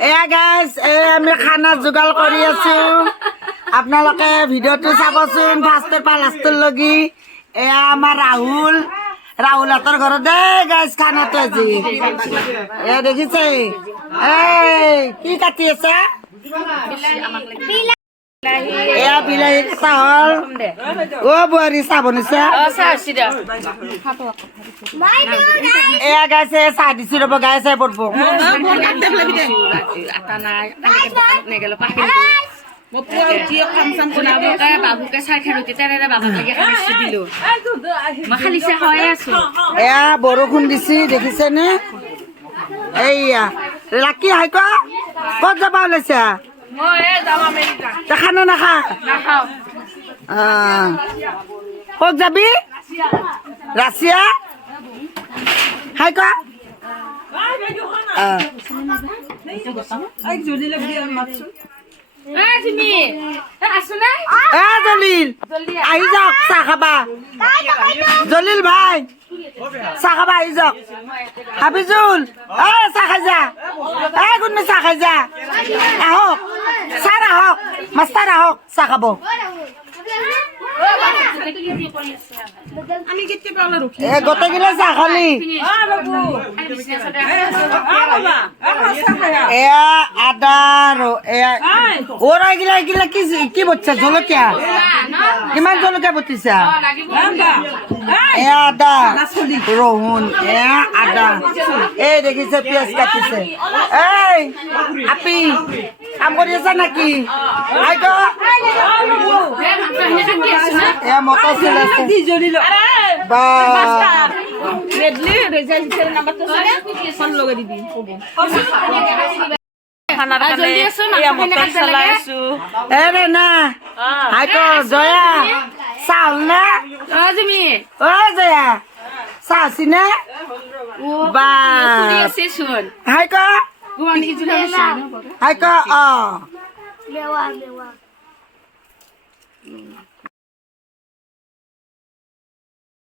এয়া গাইজ আমি খানা যোগাৰ কৰি আছো আপোনালোকে ভিডিঅ'টো চাবচোন ফাৰ্ষ্টৰ পৰা লাষ্টৰ লগি এয়া আমাৰ ৰাহুলহঁতৰ ঘৰত দেই গাইজ খানাটো আজি এয়া দেখিছে এই কি কাটি আছে এয়া বিলাহী কটা হ'ল অ বোৱাৰী চাহ বনাইছে এয়া গাইছে চাহ দিছো ৰ'ব গাই চাই পৰব এয়া বৰষুণ দিছি দেখিছেনে এইয়া লাকি হাইক ক'ত যাব ওলাইছা দেখা নে নাখা ক'ত যাবি ৰাছিয়া হাইক জলিল আহি যাওক চাহ খাবা জলিল ভাই চাহ খাবা আহি যাওক হাবিজুল চাহ খাই যা কোনবা চাহ খাই যা আহক ছাৰ আহক মাষ্টাৰ আহক চাহ খাব গোটেইগিলা চাহ খালি এয়া আদা আৰু এয়া এইগিলা এইগিলা কি বতিছা জলকীয়া কিমান জলকীয়া বতিছা এয়া আদা ৰহুন এয়া আদা এই দেখিছে পিঁয়াজ কাটিছে এই আপি কাম কৰি আছা নেকি এয়া মটৰ চলাইছে বা জয়া চাহ হ'ল নে জয়া চাহ আছে নে বা হাইক হাইক